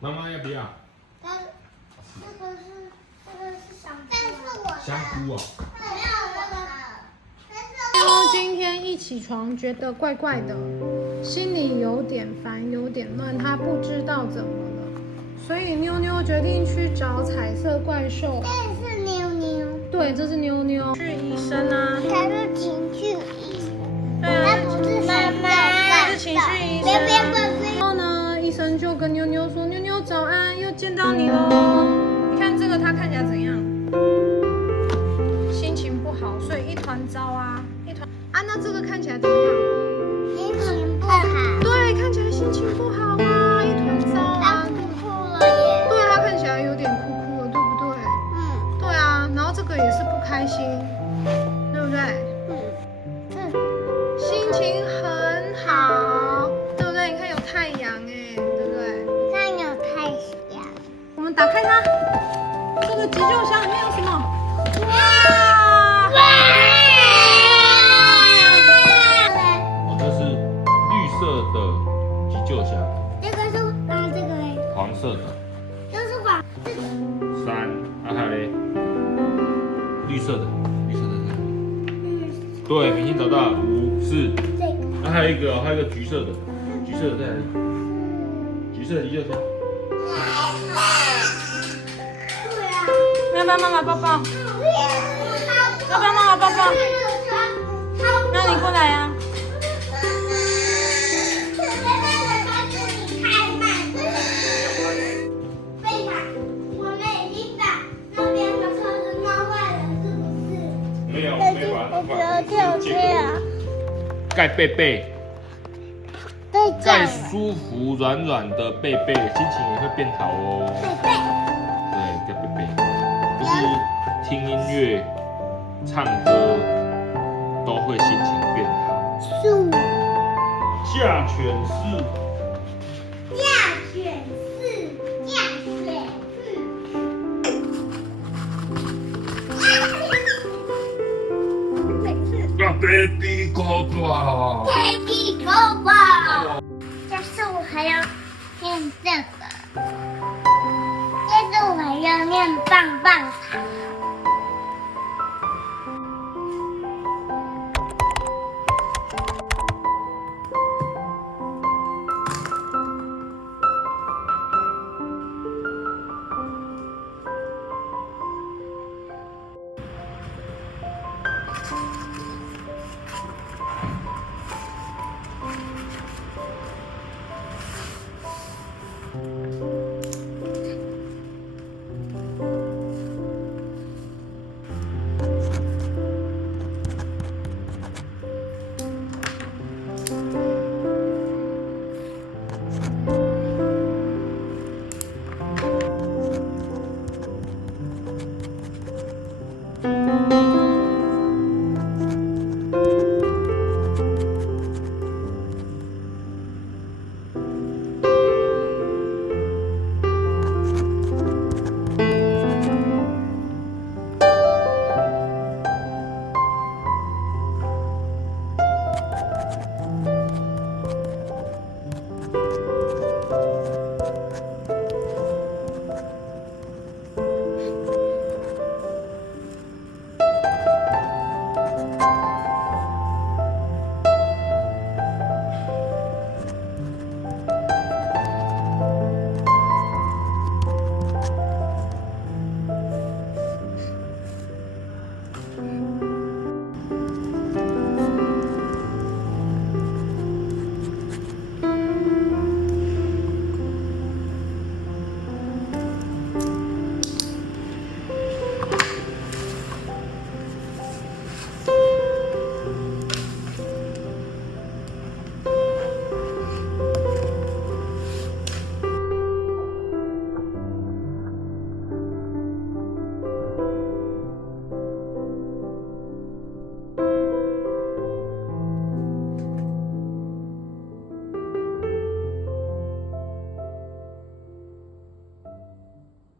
妈妈要不要？但这个是香菇，但是我香菇啊。然后今天一起床觉得怪怪的，心里有点烦，有点乱，他不知道怎么了，所以妞妞决定去找彩色怪兽。这是妞妞，对，这是妞妞。去医生啊。他是情绪医生，对啊，他不是妈妈，是情绪医生。然后呢，医生就跟妞妞说：“妞妞早安，又见到你喽。你看这个，他看起来怎样？心情不好，所以一团糟啊，一团啊。那这个看起来怎么样？心情不好，对，看起来心情不好啊，一团糟啊。他哭哭了耶。对，他看起来有点哭哭的，对不对？嗯，对啊，然后这个也是不开心，对不对？心情很好，对不对？你看有太阳哎，对不对？看有太阳。我们打开它，这个急救箱里面有什么？哇！哦，这是绿色的急救箱，这个是这个嘞，黄色的这是黄，这个3，还有嘞，绿色的在哪里？对，明星找到了5、4，这个。还有一个橘色的，橘色的在哪里？橘色的急救箱。要不要妈妈抱抱？要不要妈妈抱抱？那你过来呀。没有，没有把它放进去。盖被被，盖舒服软软的被被，心情也会变好哦。对，盖被被，就是听音乐、唱歌都会心情变好。下犬式。Baby Cobra， Baby Cobra， 但是我还要念这个，但是我还要念棒棒